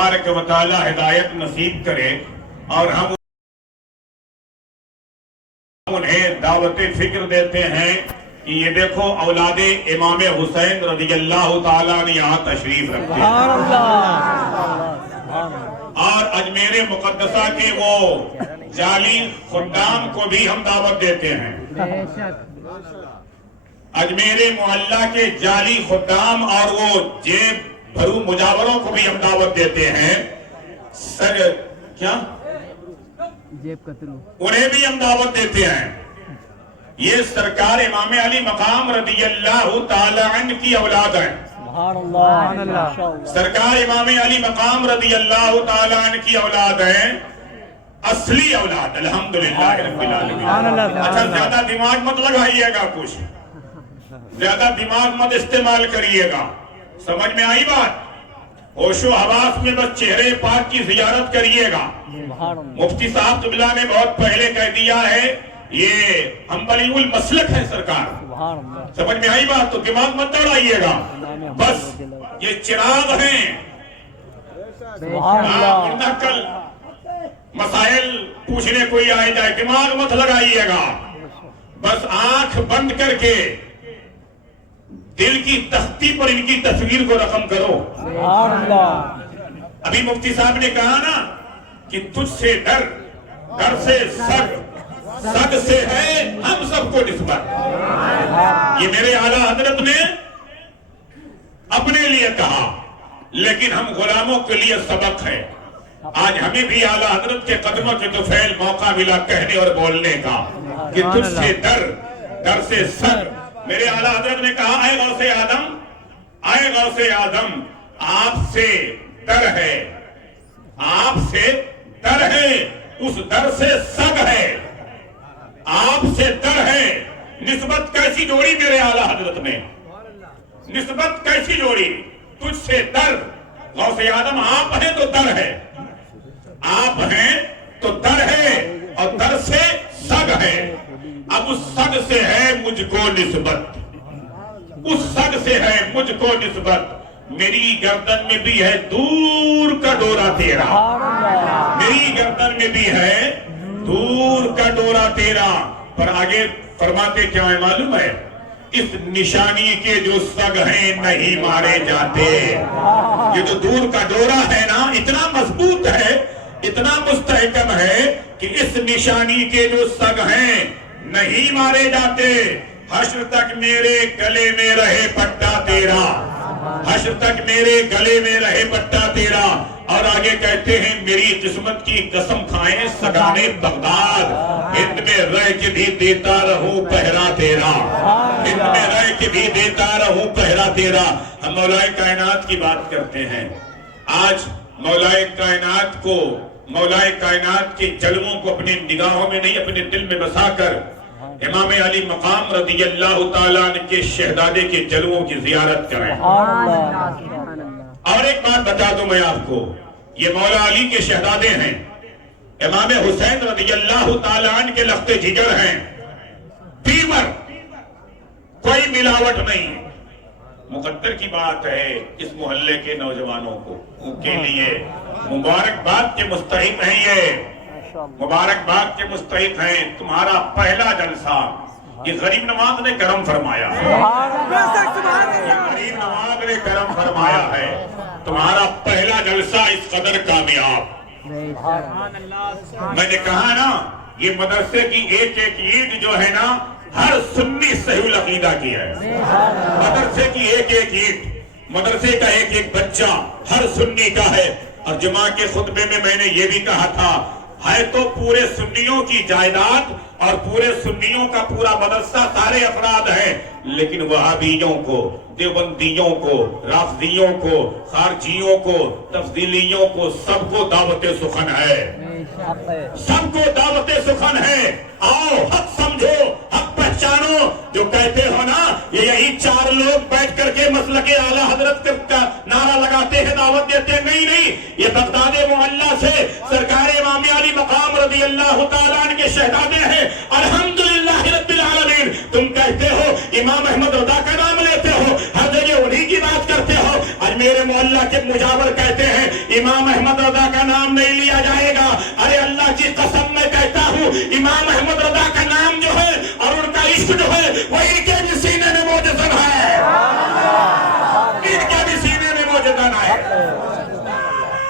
تبارک و تعالی ہدایت نصیب کرے اور ہم انہیں دعوت فکر دیتے ہیں کہ یہ دیکھو اولاد امام حسین رضی اللہ تعالیٰ نے یہاں تشریف رکھتے ہیں اور اجمیر مقدسہ کے وہ جعلی خدام کو بھی ہم دعوت دیتے ہیں، اجمیر محلہ کے جعلی خدام اور وہ جیب بھرو مجاوروں کو بھی ہم دعوت دیتے ہیں، انہیں بھی ہم دعوت دیتے ہیں۔ یہ سرکار امام علی مقام رضی اللہ تعالی عنہ کی اولاد ہیں، سرکار امام علی مقام رضی اللہ تعالی عنہ کی اولاد ہیں، اصلی اولاد، الحمدللہ رب العالمین۔ اچھا زیادہ دماغ مت لگائیے گا، کچھ زیادہ دماغ مت استعمال کریے گا، سمجھ میں آئی بات؟ ہوش و حواس میں بس چہرے پاک کی زیارت کریے گا۔ مفتی صاحب قبلہ نے بہت پہلے کہہ دیا ہے یہ حنبلی المسلک ہے سرکار، سمجھ میں آئی بات؟ تو دماغ مت دوڑائیے گا، بس یہ چراغ ہیں، ورنہ کل مسائل پوچھنے کوئی آئے جائے، دماغ مت لگائیے گا، بس آنکھ بند کر کے دل کی تختی پر ان کی تصویر کو رقم کرو۔ ابھی مفتی صاحب نے کہا نا کہ تجھ سے ڈر، ڈر سے سگ، سگ سے ہے ہم سب کو نسبت۔ یہ میرے اعلیٰ حضرت نے اپنے لیے کہا، لیکن ہم غلاموں کے لیے سبق ہے۔ آج ہمیں بھی اعلیٰ حضرت کے قدموں کے طفیل موقع ملا کہنے اور بولنے کا کہ تجھ سے ڈر، ڈر سے سگ۔ میرے اعلیٰ حضرت نے کہا اے غوث آدم، اے غوث آدم، آپ سے ڈر ہے، آپ سے ڈر ہے، اس ڈر سے سگ ہے، آپ سے ڈر ہے۔ نسبت کیسی جوڑی میرے اعلیٰ حضرت نے، نسبت کیسی جوڑی؟ تجھ سے ڈر، غوث آدم آپ ہیں تو ڈر ہے، آپ ہیں تو ڈر ہے، اور ڈر سے سگ ہے۔ اب اس سگ سے ہے مجھ کو نسبت، اس سگ سے ہے مجھ کو نسبت۔ میری گردن میں بھی ہے دور کا ڈورا تیرا، میری گردن میں بھی ہے دور کا ڈورا تیرا۔ پر آگے فرماتے کیا ہے معلوم ہے؟ اس نشانی کے جو سگ ہیں نہیں مارے جاتے۔ یہ جو دور کا ڈورا ہے نا، اتنا مضبوط ہے، اتنا مستحکم ہے کہ اس نشانی کے جو سگ ہیں نہیں مارے جاتے۔ حشر تک میرے گلے میں رہے پٹا تیرا، حشر تک میرے گلے میں رہے پٹا تیرا۔ اور آگے کہتے ہیں میری قسمت کی قسم کھائیں سگانے بغداد، ہند میں رہ کے بھی دیتا رہوں پہرا تیرا، ہند میں رہ کے بھی دیتا رہوں پہرا تیرا۔ ہم مولا کائنات کی بات کرتے ہیں، آج مولا کائنات کو، مولا کائنات کے جلووں کو اپنی نگاہوں میں نہیں اپنے دل میں بسا کر امام علی مقام رضی اللہ تعالیٰ عنہ کے شہزادے کے جلووں کی زیارت کریں۔ اور ایک بات بتا دوں میں آپ کو، یہ مولا علی کے شہزادے ہیں، امام حسین رضی اللہ تعالیٰ عنہ کے لخت جگر ہیں، پیور، کوئی ملاوٹ نہیں۔ مقدر کی بات ہے اس محلے کے نوجوانوں کو، ان کے لیے مبارکباد کے مستحق ہیں، یہ مبارکباد کے مستحق ہیں۔ تمہارا پہلا جلسہ یہ غریب نواز نے کرم فرمایا ہے، یہ غریب نواز نے کرم فرمایا ہے، تمہارا پہلا جلسہ اس قدر کامیاب۔ میں نے کہا نا یہ مدرسے کی ایک ایک اینٹ جو ہے نا ہر سنی صحیح العقیدہ کی ہے، مدرسے کی ایک ایک اینٹ، مدرسے کا ایک ایک بچہ ہر سنی کا ہے۔ اور جمعہ کے خطبے میں میں نے یہ بھی کہا تھا، ہے تو پورے سنیوں کی جائیداد اور پورے سنیوں کا پورا مدرسہ سارے افراد ہیں، لیکن وہابیوں کو، دیوبندیوں کو، رافضیوں کو، خارجیوں کو، تفضیلیوں کو، سب کو دعوت سخن ہے، سب کو دعوت سخن ہے۔ آؤ حق سمجھو، حق پہچانو۔ جو کہتے ہو نا یہ یہی چار لوگ بیٹھ کر کے مسلک اعلیٰ حضرت کا نعرہ لگاتے ہیں، دعوت دیتے ہیں، نہیں نہیں، یہ بغداد معلیٰ سے سرکار امام علی مقام رضی اللہ تعالیٰ عنہ کے شہزادے ہیں، الحمدللہ رب العالمین۔ تم کہتے ہو امام احمد رضا کا نام لیتے ہو، ہر جگہ انہی کی بات کرتے ہو۔ آج میرے معلیٰ کے مجاور کہتے ہیں امام احمد رضا کا نام نہیں لیا جائے گا. ارے اللہ کی قسم میں کہتا ہوں امام احمد رضا کا نام جو ہے اور ان کا عشق جو ہے وہ ان کے بھی سینے میں موجزن ہے, ان کے بھی سینے میں موجزن ہے.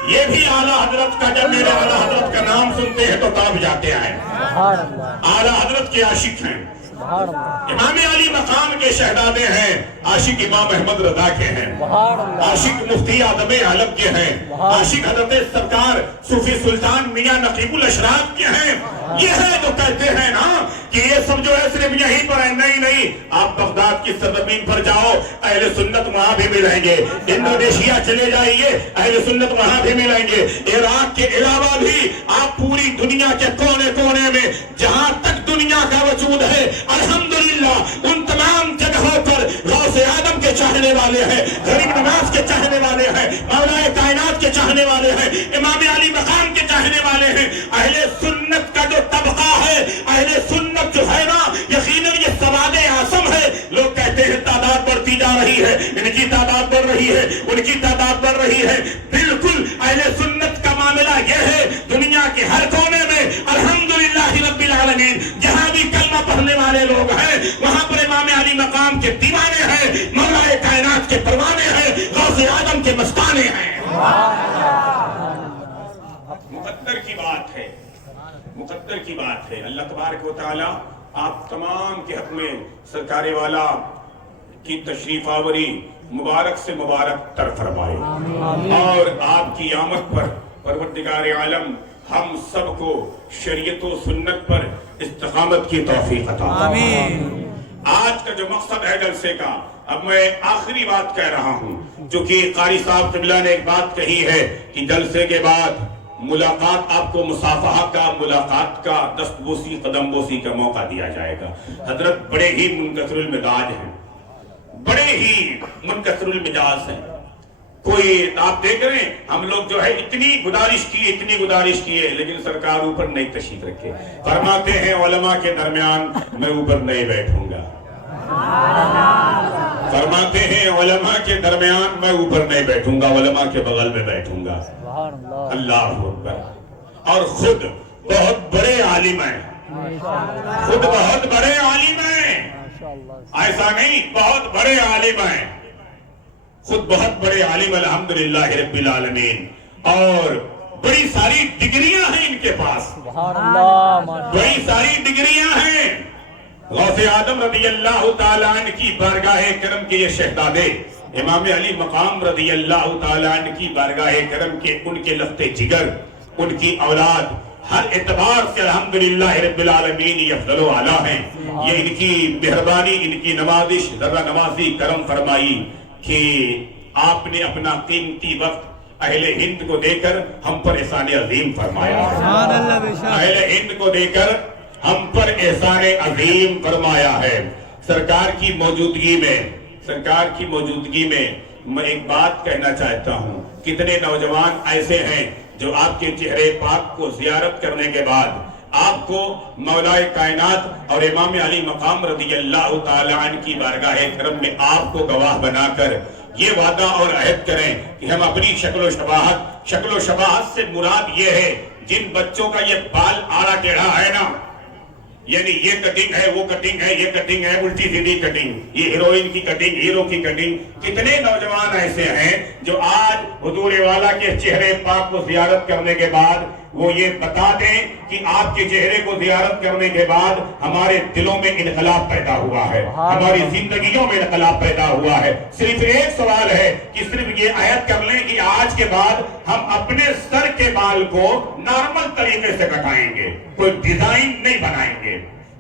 یہ بھی اعلیٰ حضرت کا, جب میرے اعلیٰ حضرت کا نام سنتے ہیں تو تاب جاتے ہیں. اعلیٰ حضرت کے عاشق ہیں, امام علی مقام کے شہزادے ہیں, عاشق امام احمد رضا کے ہیں, عاشق مفتی اعظم عالم کے ہیں, عاشق حضرت سرکار صوفی سلطان میاں نقیب الاشراف کے ہیں. یہ ہے جو کہتے ہیں نا کہ یہ سب جو ہے صرف یہیں پر ہے. نہیں نہیں, آپ بغداد کی سرزمین پر جاؤ, اہل سنت وہاں بھی ملیں گے. انڈونیشیا چلے جائیے, اہل سنت وہاں بھی ملیں گے. عراق کے علاوہ بھی آپ پوری دنیا کے کونے کونے میں جہاں تک دنیا کا وجود ہے الحمدللہ ان تمام جگہوں پر غوث آدم کے چاہنے والے ہیں, غریب نواز کے چاہنے والے ہیں, مولا کائنات کے چاہنے والے ہیں, امام علی مقام کے چاہنے والے ہیں. اہل سنت کا جو طبقہ ہے, اہل سنت جو ہے نا, یقیناً یہ سواد اعظم ہے. لوگ کہتے ہیں تعداد بڑھتی جا رہی ہے, ان کی تعداد بڑھ رہی ہے, ان کی تعداد بڑھ رہی ہے. بالکل اہل سنت کا معاملہ یہ ہے, دنیا کے ہر کونے میں الحمدللہ رب العالمین جہاں بھی کلمہ پڑھنے والے لوگ ہیں وہاں پر امام علی مقام کے دیوانے ہیں, مولا کائنات کے پروانے ہیں, غوث آدم کے مستانے ہیں. مقدر کی بات ہے, مقدر کی بات ہے. اللہ تبارک و تعالی آپ تمام کے حق میں سرکار والا کی تشریف آوری مبارک سے مبارک تر فرمائے, اور آپ کی آمد پر پروردگار عالم ہم سب کو شریعت و سنت پر استقامت کی توفیق عطا فرمائے. آج کا جو مقصد ہے جلسے کا, اب میں آخری بات کہہ رہا ہوں, جو کہ قاری صاحب قبلہ نے ایک بات کہی ہے کہ جلسے کے بعد ملاقات, آپ کو مصافحہ کا, ملاقات کا, دست بوسی, قدم بوسی کا موقع دیا جائے گا. حضرت بڑے ہی منکسر المزاج ہیں, بڑے ہی منکسر المزاج ہیں. کوئی آپ دیکھ رہے ہیں ہم لوگ جو ہے اتنی گزارش کیے لیکن سرکار اوپر نہیں تشریف رکھے. فرماتے ہیں علماء کے درمیان میں اوپر نہیں بیٹھوں گا, فرماتے ہیں علماء کے درمیان میں اوپر نہیں بیٹھوں گا, علماء کے بغل میں بیٹھوں گا. اللہ اکبر. اور خود بہت بڑے عالم ہیں, خود بہت بڑے عالم ہیں, ایسا نہیں, بہت بڑے عالم ہیں, خود بہت بڑے عالم الحمدللہ رب العالمین. اور بڑی ساری ڈگریاں ہیں ان کے پاس, بڑی ساری ڈگریاں ہیں. غوث آدم رضی اللہ تعالیٰ عنہ کی بارگاہ کرم کے یہ شہزادے, امام علی مقام رضی اللہ تعالیٰ عنہ کی بارگاہ کرم کے ان کے لخت جگر, ان کی اولاد ہر اعتبار سے الحمدللہ رب العالمین یہ افضل و اعلیٰ ہیں. یہ ان کی مہربانی, ان کی نوازش, ذرہ نوازی کرم فرمائی کہ آپ نے اپنا قیمتی وقت اہل ہند کو دے کر ہم پر احسان عظیم فرمایا. اہل ہند کو دے کر ہم پر احسان عظیم فرمایا ہے. سرکار کی موجودگی میں میں ایک بات کہنا چاہتا ہوں. کتنے نوجوان ایسے ہیں جو آپ کے چہرے پاک کو زیارت کرنے کے بعد آپ کو مولا کائنات اور امام علی مقام رضی اللہ تعالیٰ عنہ کی بارگاہ کرم میں آپ کو گواہ بنا کر یہ وعدہ اور عہد کریں کہ ہم اپنی شکل و شباہت سے مراد یہ ہے جن بچوں کا یہ بال آڑا ٹیڑھا ہے نا, یعنی یہ کٹنگ ہے, وہ کٹنگ ہے, یہ کٹنگ ہے, الٹی سیدھی کٹنگ, یہ ہیروئن کی کٹنگ, ہیرو کی کٹنگ. کتنے نوجوان ایسے ہیں جو آج حضور والا کے چہرے پاک کو زیارت کرنے کے بعد وہ یہ بتا دیں کہ آپ کے چہرے کو زیارت کرنے کے بعد ہمارے دلوں میں انقلاب پیدا ہوا ہے, ہماری زندگیوں میں انقلاب پیدا ہوا ہے. صرف ایک سوال ہے کہ صرف یہ عہد کر لیں کہ آج کے بعد ہم اپنے سر کے بال کو نارمل طریقے سے کٹائیں گے, کوئی ڈیزائن نہیں بنائیں گے.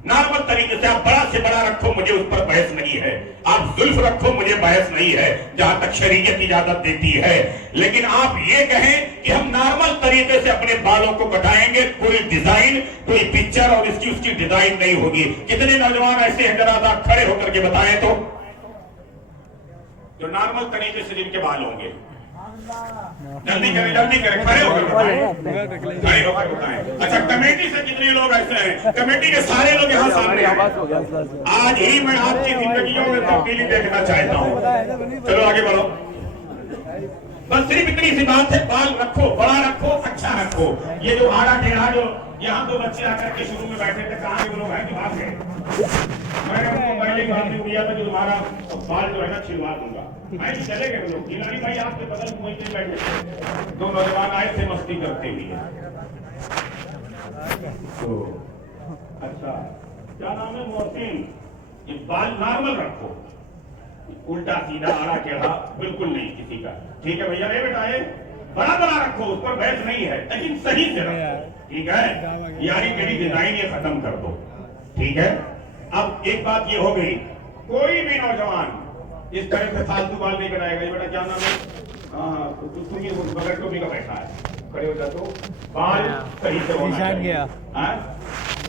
نارمل طریقے سے آپ بڑا سے بڑا رکھو, مجھے اس پر بحث نہیں ہے. آپ زلف رکھو, مجھے بحث نہیں ہے جہاں تک شریعت اجازت دیتی ہے. لیکن آپ یہ کہیں کہ ہم نارمل طریقے سے اپنے بالوں کو کٹائیں گے, کوئی ڈیزائن, کوئی پکچر اور اس کی ڈیزائن نہیں ہوگی. کتنے نوجوان ایسے ہیں ذرا کھڑے ہو کر کے بتائیں تو, جو نارمل طریقے سے جن کے بال ہوں گے. جلدی کریں, کھڑے ہو کر بتائیں. اچھا, کمیٹی سے کتنے لوگ ایسے ہیں؟ کمیٹی کے سارے لوگ یہاں سامنے ہیں. آج ہی میں آپ کی زندگیوں میں تبدیلی دیکھنا چاہتا ہوں. چلو آگے بڑھو. بس صرف اتنی سی بات ہے، بال رکھو، بڑا رکھو، اچھا رکھو. یہ جو آڑا ٹیڑھا جو یہاں دو بچے آ کر کے شروع میں بیٹھے تھے، کہاں کے لوگ ہیں کہ بھاگ گئے. میں نے ان کو پہلے ہی واضح کیا تھا کہ تمہارا بال جو ہے نا چھلوا دوں گا. میں چلے گئے لوگ. گیلانی بھائی آپ کے بغل میں وہیں بیٹھے تھے، دو نوجوان آئے تھے مستی کرتے ہوئے. تو اچھا کیا نام ہے؟ محسن. یہ بال نارمل رکھو، الٹا سیدھا آڑا ٹیڑھا بالکل نہیں کسی کا. ٹھیک ہے بھیا؟ نہیں بیٹا ہے بڑا بڑا رکھو، اس پر بحث نہیں ہے، لیکن صحیح سے رکھو. ٹھیک ہے؟ یاری میری ڈیزائن یہ ختم کر دو. ٹھیک ہے؟ اب ایک بات یہ ہو گئی، کوئی بھی نوجوان اس طرح سے فالتو بال نہیں بنائے گا. بیٹا کیا نام ہے؟ ہاں بغیر ٹوپی کا بیٹھا ہے، کھڑے ہو جا. تو بال صحیح سے ہونا چاہیے. ہاں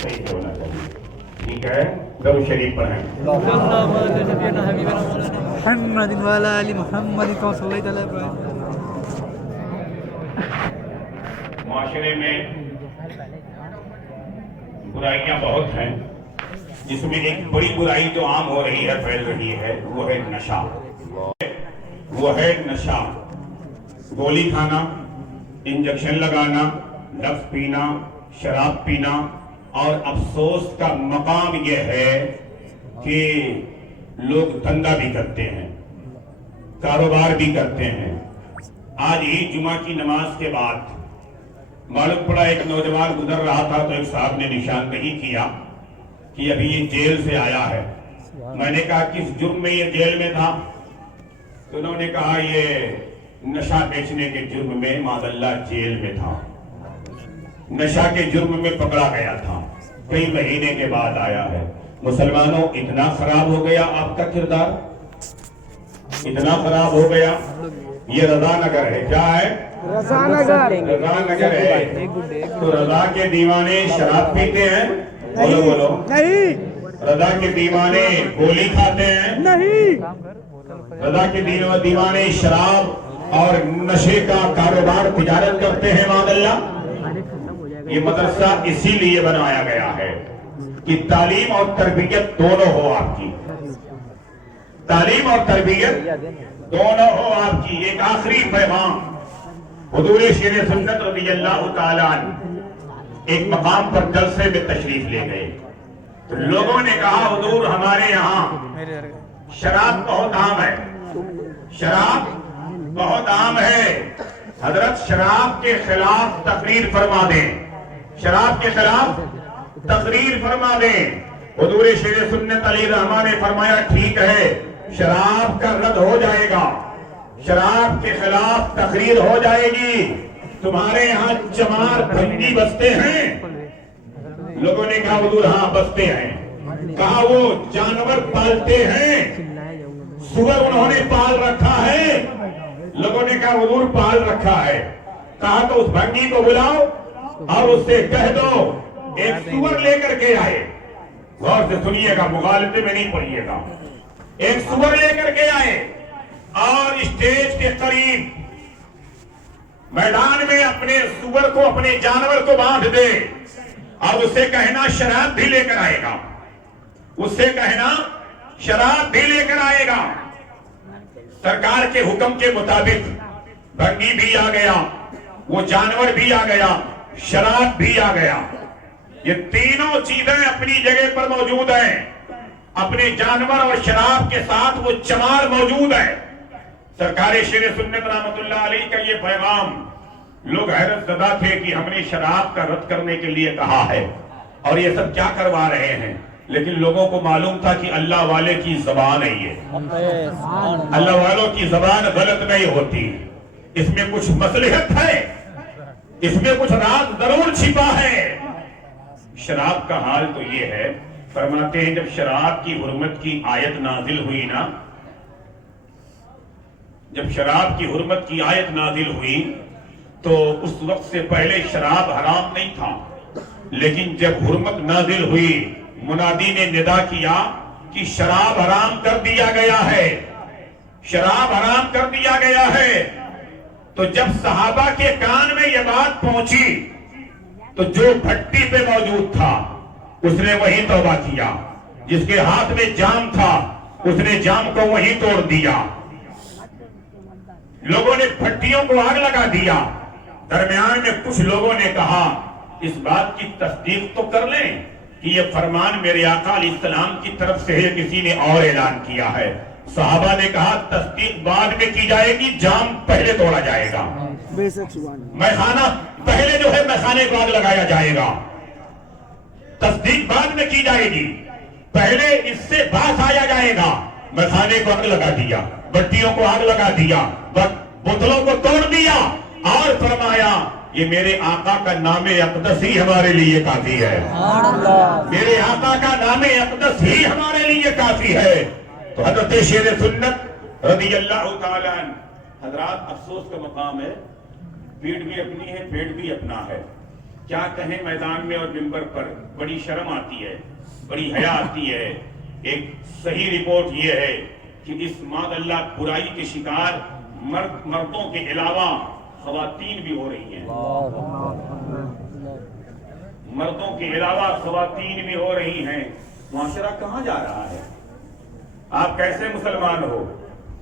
صحیح سے ہونا چاہیے. ٹھیک ہے؟ درود شریف پڑھیں. محمد وعلى آل محمد كما صليت على إبراهيم. معاشرے میں برائیاں بہت ہیں، جس میں ایک بڑی برائی جو عام ہو رہی ہے، پھیل رہی ہے، وہ ہے نشہ. وہ ہے نشہ. گولی کھانا، انجیکشن لگانا، ڈرگس پینا، شراب پینا. اور افسوس کا مقام یہ ہے کہ لوگ دھندا بھی کرتے ہیں، کاروبار بھی کرتے ہیں. آج عید جمعہ کی نماز کے بعد معلوم پڑا ایک نوجوان گزر رہا تھا تو ایک صاحب نے نشاندہی کیا کہ ابھی یہ جیل سے آیا ہے. میں نے کہا کس جرم میں یہ جیل میں تھا؟ تو انہوں نے کہا یہ نشہ بیچنے کے جرم میں معاذ اللہ جیل میں تھا، نشہ کے جرم میں پکڑا گیا تھا، کئی مہینے کے بعد آیا ہے. مسلمانوں اتنا خراب ہو گیا آپ کا کردار، اتنا خراب ہو گیا. یہ رضا نگر ہے. کیا ہے؟ رضا نگر ہے. تو رضا کے دیوانے شراب پیتے ہیں؟ بولو بولو. نہیں. رضا کے دیوانے گولی کھاتے ہیں؟ نہیں. رضا کے دیوانے شراب اور نشے کا کاروبار تجارت کرتے ہیں معاذ اللہ. یہ مدرسہ اسی لیے بنایا گیا ہے کہ تعلیم اور تربیت دونوں ہو آپ کی. تعلیم اور تربیت دونوں ہو آپ کی. ایک آخری پیغام، حضور شیر سنت رضی اللہ تعالیٰ عنہ ایک مقام پر جلسے میں تشریف لے گئے. تو لوگوں نے کہا حضور ہمارے یہاں شراب بہت عام ہے، شراب بہت عام ہے، حضرت شراب کے خلاف تقریر فرما دیں، شراب کے خلاف تقریر فرما دیں. حضور شیر سنت علیہ الرحمہ نے فرمایا ٹھیک ہے، شراب کا رد ہو جائے گا، شراب کے خلاف تقریر ہو جائے گی. تمہارے یہاں چمار بھنگی بستے ہیں؟ لوگوں نے کہا حضور ہاں بستے ہیں. کہا وہ جانور پالتے ہیں؟ سور انہوں نے پال رکھا ہے؟ لوگوں نے کہا حضور پال رکھا ہے. کہا تو اس بھنگی کو بلاؤ اور اس سے کہہ دو ایک سور لے کر کے آئے. غور سے سنیے گا، مغالطے میں نہیں پڑھیے گا. ایک سور لے کر کے آئے اور اسٹیج کے قریب میدان میں اپنے سور کو، اپنے جانور کو باندھ دے اور اسے کہنا شراب بھی لے کر آئے گا، اسے کہنا شراب بھی لے کر آئے گا. سرکار کے حکم کے مطابق بھنگی بھی آ گیا، وہ جانور بھی آ گیا، شراب بھی آ گیا. یہ تینوں چیزیں اپنی جگہ پر موجود ہیں. اپنے جانور اور شراب کے ساتھ وہ چمار موجود ہے. سرکار شیر سنت رحمت اللہ علیہ کا یہ پیغام، لوگ حیرت زدہ تھے کہ ہم نے شراب کا رد کرنے کے لیے کہا ہے اور یہ سب کیا کروا رہے ہیں. لیکن لوگوں کو معلوم تھا کہ اللہ والے کی زبان ہے، یہ اللہ والوں کی زبان غلط نہیں ہوتی. اس میں کچھ مصلحت ہے، اس میں کچھ راز ضرور چھپا ہے. شراب کا حال تو یہ ہے، فرماتے ہیں جب شراب کی حرمت کی آیت نازل ہوئی نا، جب شراب کی حرمت کی آیت نازل ہوئی تو اس وقت سے پہلے شراب حرام نہیں تھا. لیکن جب حرمت نازل ہوئی، منادی نے ندا کیا کہ شراب حرام کر دیا گیا ہے، شراب حرام کر دیا گیا ہے. تو جب صحابہ کے کان میں یہ بات پہنچی تو جو بھٹی پہ موجود تھا اس نے وہی توبہ کیا، جس کے ہاتھ میں جام تھا اس نے جام کو وہی توڑ دیا. لوگوں نے بھٹیوں کو آگ لگا دیا. درمیان میں کچھ لوگوں نے کہا اس بات کی تصدیق تو کر لیں کہ یہ فرمان میرے آقا علیہ السلام کی طرف سے ہے، کسی نے اور اعلان کیا ہے. صحابہ نے کہا تصدیق بعد میں کی جائے گی، جام پہلے توڑا جائے گا، میخانہ پہلے جو ہے میخانے کو آگ لگایا جائے گا. تصدیق بعد میں کی جائے گی، پہلے اس سے باس آیا جائے گا. میخانے کو آگ لگا دیا، بٹیوں کو آگ لگا دیا، بوتلوں کو توڑ دیا اور فرمایا یہ میرے آقا کا نام اقدس ہی ہمارے لیے کافی ہے. میرے آقا کا نام اقدس ہی ہمارے لیے کافی ہے. تو حضرت شیر سنت رضی اللہ تعالیٰ عنہ. حضرات افسوس کا مقام ہے، پیٹ بھی اپنی ہے پیٹ بھی اپنا ہے. کیا کہیں میدان میں اور منبر پر، بڑی شرم آتی ہے، بڑی حیا آتی ہے. ایک صحیح رپورٹ یہ ہے کہ اس ماذ اللہ برائی کے شکار مردوں کے علاوہ خواتین بھی ہو رہی ہیں. مردوں کے علاوہ خواتین بھی ہو رہی ہیں. معاشرہ کہاں جا رہا ہے؟ آپ کیسے مسلمان ہو؟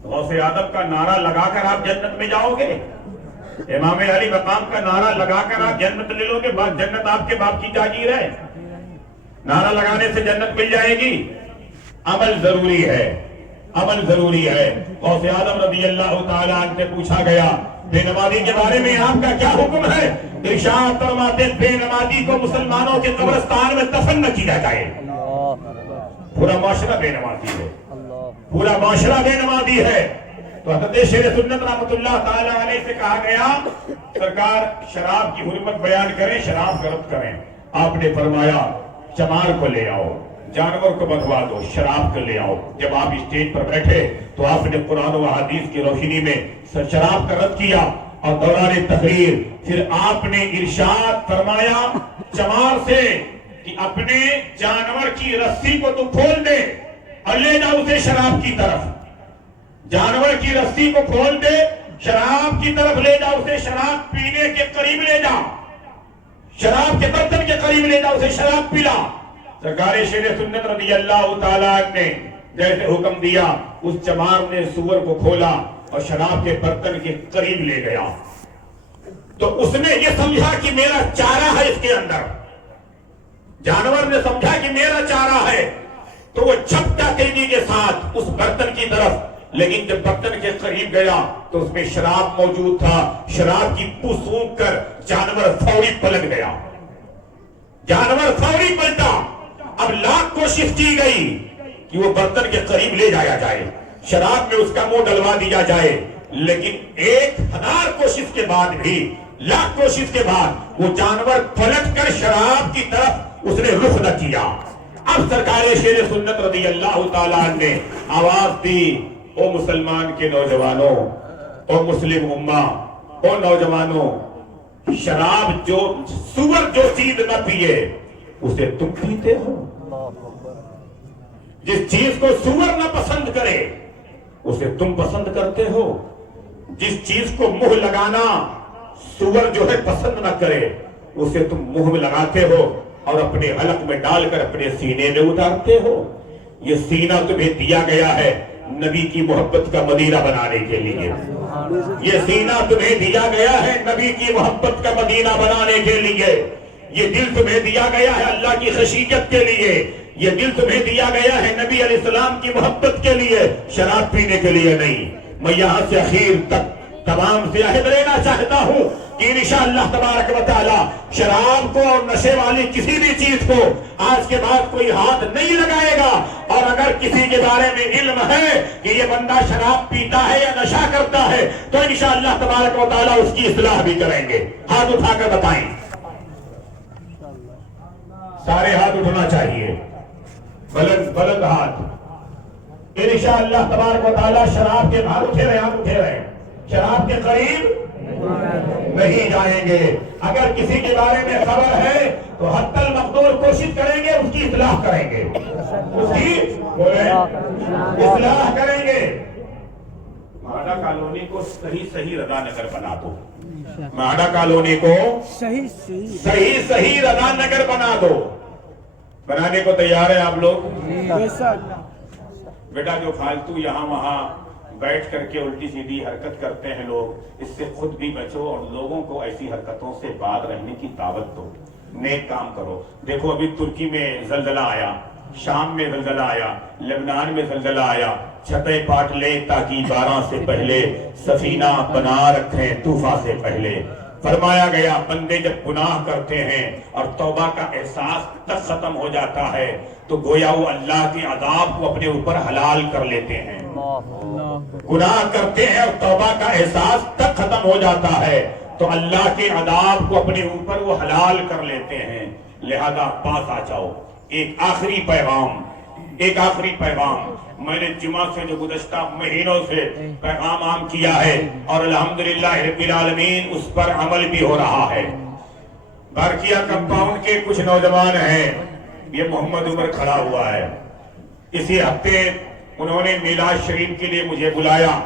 غوث اعظم کا نعرہ لگا کر آپ جنت میں جاؤ گے؟ امام علی مقام کا نعرہ لگا کر آپ جنت لے لو گے؟ جنت آپ کے باپ کی جاگیر ہے؟ نعرہ لگانے سے جنت مل جائے گی؟ عمل ضروری ہے، عمل ضروری ہے. غوث اعظم رضی اللہ تعالیٰ عنہ سے پوچھا گیا بے نمازی کے بارے میں آپ کا کیا حکم ہے؟ ارشاد فرماتے بے نمازی کو مسلمانوں کے قبرستان میں دفن نہ کیا جائے. پورا معاشرہ بے نمازی ہے، پورا معاشرہ بے نمازی ہے. تو حضرت شیر سنت رحمت اللہ تعالیٰ علیہ سے کہا گیا سرکار شراب کی حرمت بیان کریں، شراب غلط کریں. آپ نے فرمایا چمار کو لے آؤ، جانور کو بھگوا دو، شراب کو لے آؤ. جب آپ اسٹیج پر بیٹھے تو آپ نے قرآن و حدیث کی روشنی میں شراب کا رد کیا اور دوران تقریر پھر آپ نے ارشاد فرمایا چمار سے کہ اپنے جانور کی رسی کو تو کھول دے اور لے جا اسے شراب کی طرف. جانور کی رسی کو کھول دے، شراب کی طرف لے جا اسے، شراب پینے کے قریب لے جا، شراب کے برتن کے قریب لے جا اسے، شراب پلا. سرکار شیر سنت رضی اللہ تعالیٰ نے جیسے حکم دیا اس چمار نے سور کو کھولا اور شراب کے برتن کے قریب لے گیا. تو اس نے یہ سمجھا کہ میرا چارہ ہے اس کے اندر، جانور نے سمجھا کہ میرا چارہ ہے تو وہ جھپٹا تیزی کے ساتھ اس برتن کی طرف. لیکن جب برتن کے قریب گیا تو اس میں شراب موجود تھا. شراب کی بو سونگھ کر جانور فوری پلٹ گیا، جانور فوری پلٹا. اب لاکھ کوشش کی گئی کہ وہ برتن کے قریب لے جایا جائے، شراب میں اس کا منہ ڈلوا دیا جائے، لیکن 1000 کوشش کے بعد بھی، لاکھ کوشش کے بعد وہ جانور پلٹ کر شراب کی طرف اس نے رخ نہ کیا. اب سرکار شیر سنت رضی اللہ تعالیٰ نے آواز دی او مسلمان کے نوجوانوں، او مسلم امہ، او نوجوانوں، شراب جو سور جو چیز نہ پیے اسے تم پیتے ہو. جس چیز کو سور نہ پسند کرے اسے تم پسند کرتے ہو. جس چیز کو منہ لگانا سور جو ہے پسند نہ کرے اسے تم منہ میں لگاتے ہو اور اپنے حلق میں ڈال کر اپنے سینے میں اتارتے ہو. یہ سینہ تمہیں دیا گیا ہے نبی کی محبت کا مدینہ بنانے کے لیے. یہ سینہ تمہیں دیا گیا ہے نبی کی محبت کا مدینہ بنانے کے لیے. یہ دل تمہیں دیا گیا ہے اللہ کی خشیت کے لیے. یہ دل تمہیں دیا گیا ہے نبی علیہ السلام کی محبت کے لیے، شراب پینے کے لیے نہیں. میں یہاں سے اخیر تک تمام سے عہد لینا چاہتا ہوں کہ انشاءاللہ تبارک و تعالی شراب کو اور نشے والی کسی بھی چیز کو آج کے بعد کوئی ہاتھ نہیں لگائے گا. اور اگر کسی کے بارے میں علم ہے کہ یہ بندہ شراب پیتا ہے یا نشہ کرتا ہے تو انشاءاللہ تبارک و تعالی اس کی اصلاح بھی کریں گے. ہاتھ اٹھا کر بتائیں، سارے ہاتھ اٹھنا چاہیے، بلند بلند ہاتھ. انشاءاللہ تبارک و تعالی شراب کے ہاتھ اٹھے رہے، شراب کے قریب نہیں جائیں گے. اگر کسی کے بارے میں خبر ہے تو حتی المقدور کوشش کریں گے، اس کی اصلاح کریں گے، اس کی اصلاح کریں گے. مہاڑا کالونی کو صحیح رضا نگر بنا دو. مہاڑا کالونی کو صحیح رضا نگر بنا دو. بنانے کو تیار ہے آپ لوگ؟ بیٹا جو فالتو یہاں وہاں بیٹھ کر کے الٹی سیدھی حرکت کرتے ہیں لوگ، اس سے خود بھی بچو اور لوگوں کو ایسی حرکتوں سے باز رہنے کی دعوت دو، نیک کام کرو۔ دیکھو ابھی ترکی میں زلزلہ آیا، شام میں زلزلہ آیا، لبنان میں زلزلہ آیا، چھتیں پاٹ لیں تاکہ بارہ سے پہلے سفینہ بنا رکھیں طوفان سے پہلے۔ فرمایا گیا بندے جب گناہ کرتے ہیں اور توبہ کا احساس تک ختم ہو جاتا ہے تو گویا وہ اللہ کے عذاب کو اپنے اوپر حلال کر لیتے ہیں۔ گناہ کرتے ہیں اور توبہ کا احساس تک ختم ہو جاتا ہے تو اللہ کے عذاب کو اپنے اوپر وہ حلال کر لیتے ہیں۔ لہذا پاس آ جاؤ۔ ایک آخری پیغام میں نے جمعہ سے جو گزشتہ مہینوں سے پیغام عام کیا ہے اور الحمدللہ رب العالمین اس پر عمل بھی ہو رہا ہے۔ بارکیہ کمپاؤنڈ کے کچھ نوجوان ہیں، یہ محمد عمر کھڑا ہوا ہے، اسی ہفتے انہوں نے میلاد شریف کے لیے مجھے بلایا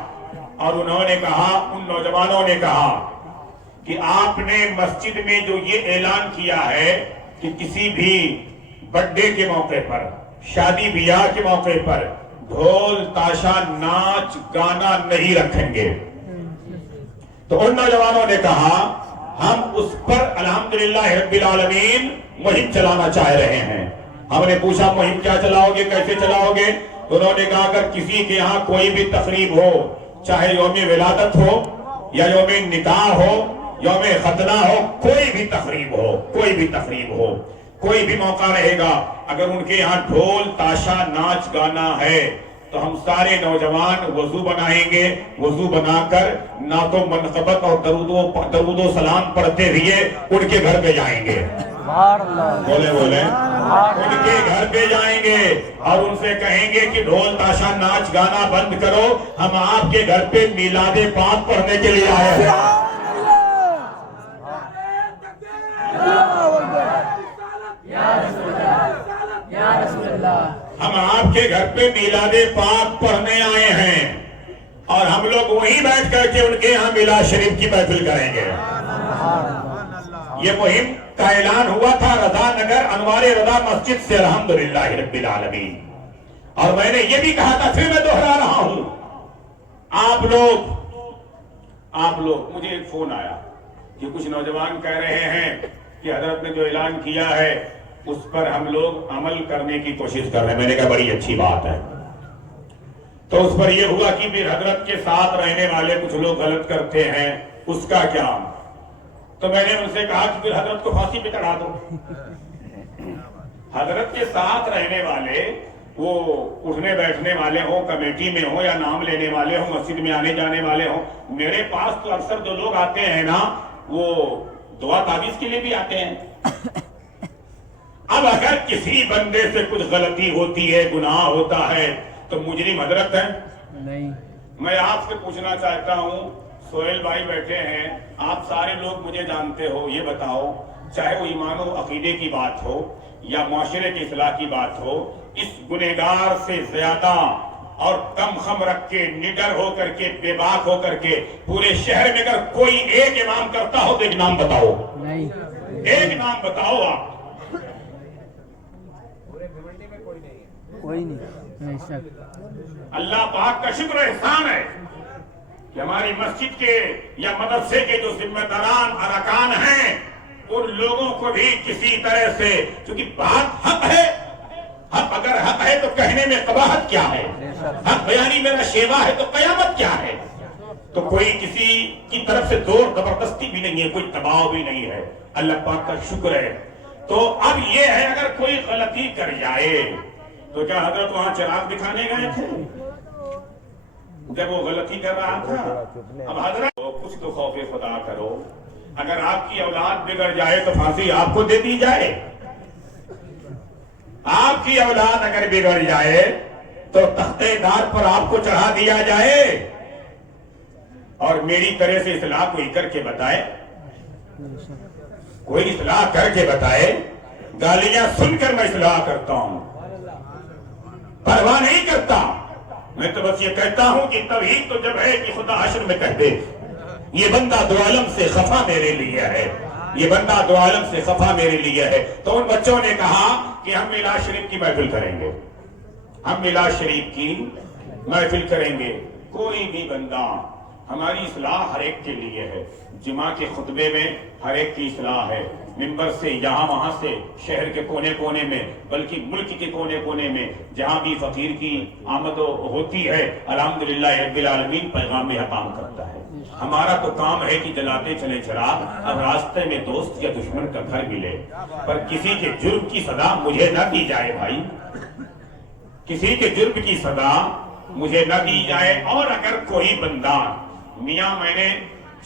اور انہوں نے کہا، ان نوجوانوں نے کہا کہ آپ نے مسجد میں جو یہ اعلان کیا ہے کہ کسی بھی برتھ ڈے کے موقع پر، شادی بیاہ کے موقع پر ڈھول تاشا ناچ گانا نہیں رکھیں گے، تو ان نوجوانوں نے کہا ہم اس پر الحمدللہ رب العالمین مہم چلانا چاہ رہے ہیں۔ ہم نے پوچھا مہم کیا چلاؤ گے، کیسے چلاؤ گے؟ تو انہوں نے کہا اگر کسی کے ہاں کوئی بھی تقریب ہو، چاہے یوم ولادت ہو یا یوم نکاح ہو، یوم ختنہ ہو، کوئی بھی تقریب ہو، کوئی بھی موقع رہے گا، اگر ان کے یہاں ڈھول تاشا ناچ گانا ہے تو ہم سارے نوجوان وضو بنائیں گے، وضو بنا کر نعت و منقبت اور درود و سلام پڑھتے ہوئے ان کے گھر پہ جائیں گے۔ بولے ان کے گھر پہ جائیں گے اور ان سے کہیں گے کہ ڈھول تاشا ناچ گانا بند کرو، ہم آپ کے گھر پہ میلاد پاک پڑھنے کے لیے آئے ہیں۔ ہم آپ کے گھر پہ میلاد پاک پڑھنے آئے ہیں اور ہم لوگ وہیں بیٹھ کر کے ان کے یہاں میلاد شریف کی محفل کریں گے۔ یہ مہم کا اعلان ہوا تھا رضا نگر انوار رضا مسجد سے الحمدللہ رب العالمین، اور میں نے یہ بھی کہا تھا، پھر میں دوہرا رہا ہوں، آپ لوگ مجھے ایک فون آیا کہ کچھ نوجوان کہہ رہے ہیں کہ حضرت نے جو اعلان کیا ہے اس پر ہم لوگ عمل کرنے کی کوشش کر رہے ہیں۔ میں نے کہا بڑی اچھی بات ہے۔ تو اس پر یہ ہوا کہ پھر حضرت کے ساتھ رہنے والے کچھ لوگ غلط کرتے ہیں، اس کا کیا؟ تو میں نے ان سے کہا کہ پھر حضرت کو پھانسی پہ چڑھا دو۔ حضرت کے ساتھ رہنے والے، وہ اٹھنے بیٹھنے والے ہوں، کمیٹی میں ہوں یا نام لینے والے ہوں، مسجد میں آنے جانے والے ہوں، میرے پاس تو اکثر جو لوگ آتے ہیں نا وہ دعا تعویذ کے لیے بھی آتے ہیں۔ اب اگر کسی بندے سے کچھ غلطی ہوتی ہے، گناہ ہوتا ہے تو مجرم حضرت ہے؟ نہیں۔ میں آپ سے پوچھنا چاہتا ہوں، سہیل بھائی بیٹھے ہیں، آپ سارے لوگ مجھے جانتے ہو، یہ بتاؤ چاہے وہ ایمان و عقیدے کی بات ہو یا معاشرے کی اصلاح کی بات ہو، اس گنہگار سے زیادہ اور کم خم رکھ کے، نڈر ہو کر کے، بے باک ہو کر کے پورے شہر میں اگر کوئی ایک امام کرتا ہو تو ایک نام بتاؤ۔ نہیں، ایک نام بتاؤ آپ۔ کوئی نہیں۔ اللہ پاک کا شکر احسان ہے کہ ہماری مسجد کے یا مدرسے کے جو ذمہ داران ارکان ہیں ان لوگوں کو بھی کسی طرح سے، چونکہ بات حق ہے، حق اگر حق ہے تو کہنے میں قباحت کیا ہے، حق بیانی میرا شیوا ہے تو قیامت کیا ہے، تو کوئی کسی کی طرف سے زور زبردستی بھی نہیں ہے، کوئی دباؤ بھی نہیں ہے، اللہ پاک کا شکر ہے۔ تو اب یہ ہے اگر کوئی غلطی کر جائے تو کیا حضرت وہاں چراغ دکھانے گئے تھے جب وہ غلطی کر رہا تھا؟ اب حضرت کچھ تو خوف خدا کرو، اگر آپ کی اولاد بگڑ جائے تو پھانسی آپ کو دے دی جائے، آپ کی اولاد اگر بگڑ جائے تو تختے دار پر آپ کو چڑھا دیا جائے، اور میری طرح سے اصلاح کوئی کر کے بتائے، کوئی اصلاح کر کے بتائے، گالیاں سن کر میں اصلاح کرتا ہوں، پرواہ نہیں کرتا، میں تو بس یہ کہتا ہوں کہ توحید تو جب ہے کہ خدا حشر میں کہہ دے یہ بندہ دو عالم سے خفا میرے لیے ہے، یہ بندہ دو عالم سے خفا میرے لیے ہے۔ تو ان بچوں نے کہا کہ ہم میلاد شریف کی محفل کریں گے، ہم میلاد شریف کی محفل کریں گے، کوئی بھی بندہ، ہماری اصلاح ہر ایک کے لیے ہے، جمعہ کے خطبے میں ہر ایک کی اصلاح ہے، ممبر سے یہاں وہاں سے شہر کے کونے کونے میں بلکہ ملک کے کونے کونے میں جہاں بھی فقیر کی آمد ہوتی ہے الحمدللہ رب العالمین پیغام حق عام کرتا ہے۔ ہمارا تو کام ہے کہ جلاتے چلے چراغ، اب راستے میں دوست یا دشمن کا گھر ملے، پر کسی کے جرم کی سزا مجھے نہ دی جائے بھائی، کسی کے جرم کی سزا مجھے نہ دی جائے۔ اور اگر کوئی بندہ، میاں میں نے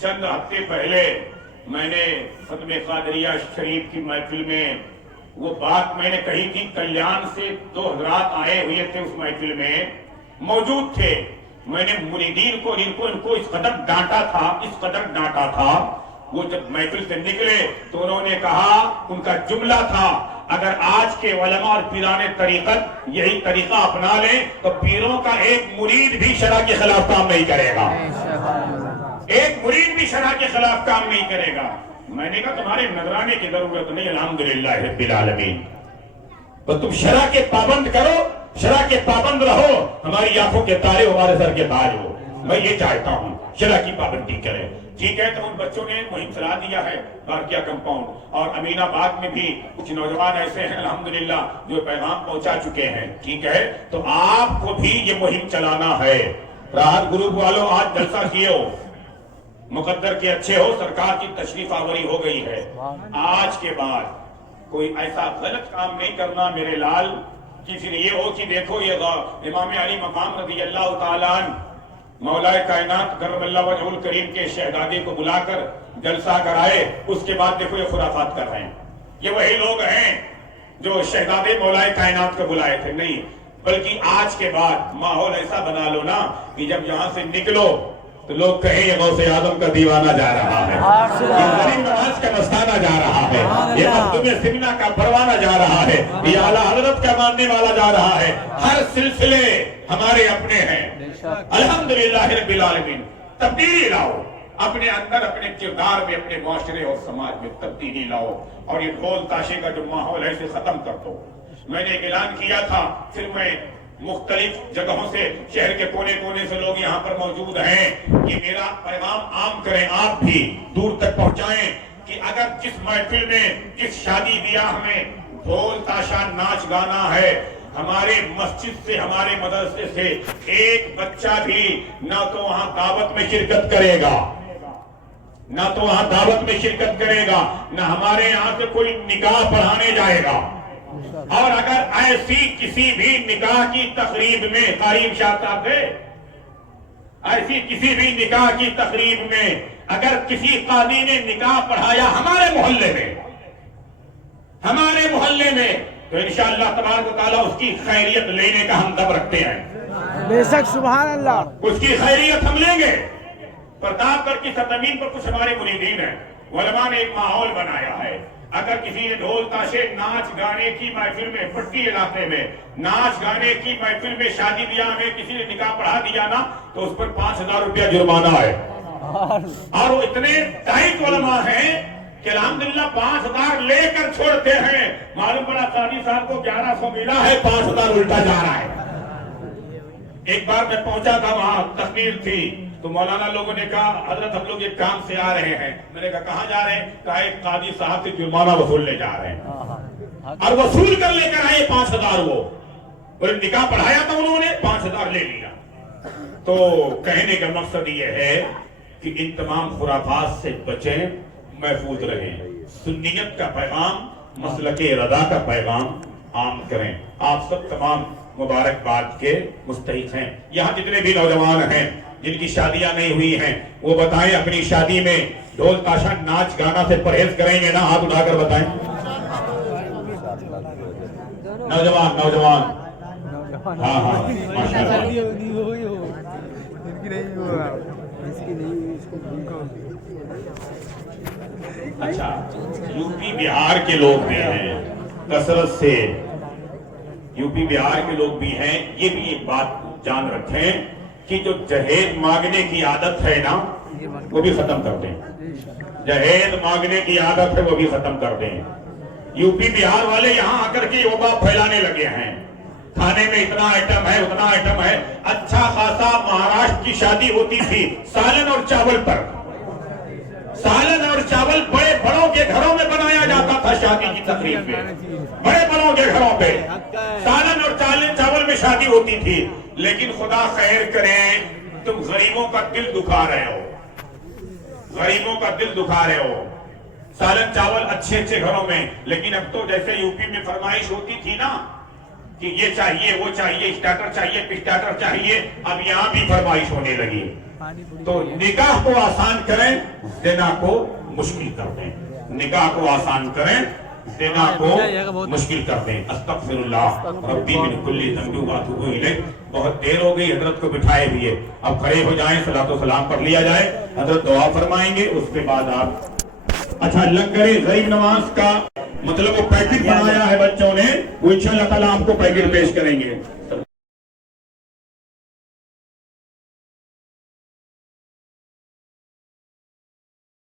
چند ہفتے پہلے میں نے ختم قادریہ شریف کی محفل میں وہ بات میں نے کہی تھی، کلیان سے 2 حضرات آئے ہوئے تھے، اس محفل میں موجود تھے، میں نے مریدین کو ان کو اس قدر ڈانٹا تھا، وہ جب محفل سے نکلے تو انہوں نے کہا، ان کا جملہ تھا، اگر آج کے علماء اور پیران طریقت یہی طریقہ اپنا لیں تو پیروں کا ایک مرید بھی شرع کے خلاف کام نہیں کرے گا، ایک مرید بھی شرع کے خلاف کام نہیں کرے گا۔ میں نے کہا تمہارے نذرانے کی ضرورت نہیں، الحمدللہ رب العالمین، تو تم شرع کے پابند کرو، شرع کے پابند رہو، ہماری آنکھوں کے تارے ہمارے سر کے تاج ہو، میں یہ چاہتا ہوں شرع کی پابندی کریں۔ ٹھیک ہے، تو ان بچوں نے مہم چلا دیا ہے بارکیہ کمپاؤنڈ، اور امین آباد میں بھی کچھ نوجوان ایسے ہیں الحمدللہ جو پیغام پہنچا چکے ہیں۔ ٹھیک ہے، تو آپ کو بھی یہ مہم چلانا ہے۔ راحت گروپ والوں آج جلسہ کیے ہو، مقدر کے اچھے ہو، سرکار کی تشریف آوری ہو گئی ہے، آج کے بعد کوئی ایسا غلط کام نہیں کرنا میرے لال کہ پھر یہ ہو کہ دیکھو یہ امام علی مقام رضی اللہ تعالیٰ عنہ مولا کائنات کرم اللہ وجہ الکریم کے شہزادے کو بلا کر جلسہ کرائے، اس کے بعد دیکھو یہ خرافات کر رہے ہیں۔ یہ وہی لوگ ہیں جو شہزادے مولا کائنات کو بلائے تھے، نہیں، بلکہ آج کے بعد ماحول ایسا بنا لو نا کہ جب یہاں سے نکلو تو لوگ کہیں یہ غوث اعظم کا دیوانہ جا رہا ہے، یہ غریب نواز کا مستانہ جا رہا ہے، یہ مخدوم سمنہ کا پروانہ جا رہا ہے، یہ اعلیٰ حضرت کا ماننے والا جا رہا ہے۔ ہر سلسلے ہمارے اپنے ہیں، الحمدللہ رب العالمین۔ تبدیلی لاؤ اپنے اندر، اپنے کردار میں، اپنے معاشرے اور سماج میں تبدیلی لاؤ، اور یہ ڈھول تاشے کا جو ماحول ہے اسے ختم کر دو۔ میں نے ایک اعلان کیا تھا، پھر میں مختلف جگہوں سے، شہر کے کونے کونے سے لوگ یہاں پر موجود ہیں، یہ میرا پیغام عام کریں، آپ بھی دور تک پہنچائیں کہ اگر جس محفل میں، جس شادی بیاہ میں ڈھول تاشا ناچ گانا ہے، ہمارے مسجد سے، ہمارے مدرسے سے ایک بچہ بھی نہ تو وہاں دعوت میں شرکت کرے گا، نہ تو وہاں دعوت میں شرکت کرے گا، نہ ہمارے یہاں سے کوئی نکاح پڑھانے جائے گا۔ اور اگر ایسی کسی بھی نکاح کی تقریب میں، قاری شاہ صاحب تھے، ایسی کسی بھی نکاح کی تقریب میں اگر کسی قاضی نے نکاح پڑھایا ہمارے محلے میں تو انشاءاللہ تبارک و تعالیٰ اس کی خیریت لینے کا ہم دم رکھتے ہیں، بے شک، سبحان اللہ، اس کی خیریت ہم لیں گے۔ پرتاپ گڑھ کی سرزمین پر کچھ ہمارے مریدین ہیں، علماء نے ایک ماحول بنایا ہے، اگر کسی نے ڈھول تاشے ناچ گانے کی محفل میں، پٹی علاقے میں ناچ گانے کی محفل میں، شادی بیاہ میں کسی نے نکاح پڑھا دیا نا تو اس پر 5000 روپیہ جرمانہ ہے، اور وہ اتنے ٹائٹ علماء ہیں کہ الحمدللہ 5000 لے کر چھوڑتے ہیں، معلوم پڑا قاضی صاحب کو 1100 ملا ہے، 5000 الٹا جا رہا ہے۔ ایک بار میں پہنچا تھا، وہاں تقریر تھی، تو مولانا لوگوں نے کہا حضرت ہم لوگ ایک کام سے آ رہے ہیں، میں نے کہا کہاں جا رہے ہیں؟ کہا ایک قاضی صاحب سے جرمانہ وصولنے جا رہے ہیں، اور وصول کر لے کر آئے 5000، وہ نکاح پڑھایا تھا انہوں نے، 5000 لے لیا۔ تو کہنے کا مقصد یہ ہے کہ ان تمام خرافات سے بچیں، محفوظ رہیں، سنیت کا پیغام، مسلک رضا کا پیغام عام کریں۔ آپ سب تمام مبارکباد کے مستحق ہیں۔ یہاں جتنے بھی نوجوان ہیں جن کی شادیاں نہیں ہوئی ہیں وہ بتائیں اپنی شادی میں ڈھول تاشا ناچ گانا سے پرہیز کریں گے نا؟ ہاتھ اٹھا کر بتائیں۔ نوجوان ہاں ہاں ماشاءاللہ۔ اچھا، یو پی بہار کے لوگ بھی ہیں کثرت سے، یو پی بہار کے لوگ بھی ہیں، یہ بھی ایک بات جان رکھیں کہ جو جہیز مانگنے کی عادت ہے نا وہ بھی ختم کر دیں، جہیز مانگنے کی عادت ہے وہ بھی ختم کر دیں۔ یو پی بہار والے یہاں آ کر کے وبا پھیلانے لگے ہیں، کھانے میں اتنا آئٹم ہے اتنا آئٹم ہے. اچھا خاصا مہاراشٹر کی شادی ہوتی تھی سالن اور چاول پر. سالن اور چاول بڑے بڑوں کے گھروں میں بنایا جاتا تھا شادی کی تقریب میں. بڑے بڑوں کے گھروں پہ سالن اور چاول میں شادی ہوتی تھی. لیکن خدا خیر کریں تم غریبوں کا دل دکھا رہے ہو. غریبوں کا دل دکھا رہے ہو. سالن چاول اچھے اچھے گھروں میں. لیکن اب تو جیسے یوپی میں فرمائش ہوتی تھی نا کہ یہ چاہیے وہ چاہیے اسٹارٹر چاہیے اسٹارٹر چاہیے, اب یہاں بھی فرمائش ہونے لگی. تو نکاح کو آسان کریں زنا کو مشکل کر دیں. نکاح کو آسان کریں زنا کو مشکل کر دیں. استغفر اللہ ربی من کل ذنب واتوب الیہ. بہت دیر ہو گئی حضرت کو بٹھائے ہوئے. اب کھڑے ہو جائیں صلاۃ و سلام پڑھ لیا جائے. حضرت دعا فرمائیں گے اس کے بعد آپ. اچھا لنگر غریب نواز کا مطلب وہ پیکٹ بنایا ہے بچوں نے, وہ انشاءاللہ تعالیٰ آپ کو پیکٹ پیش کریں گے.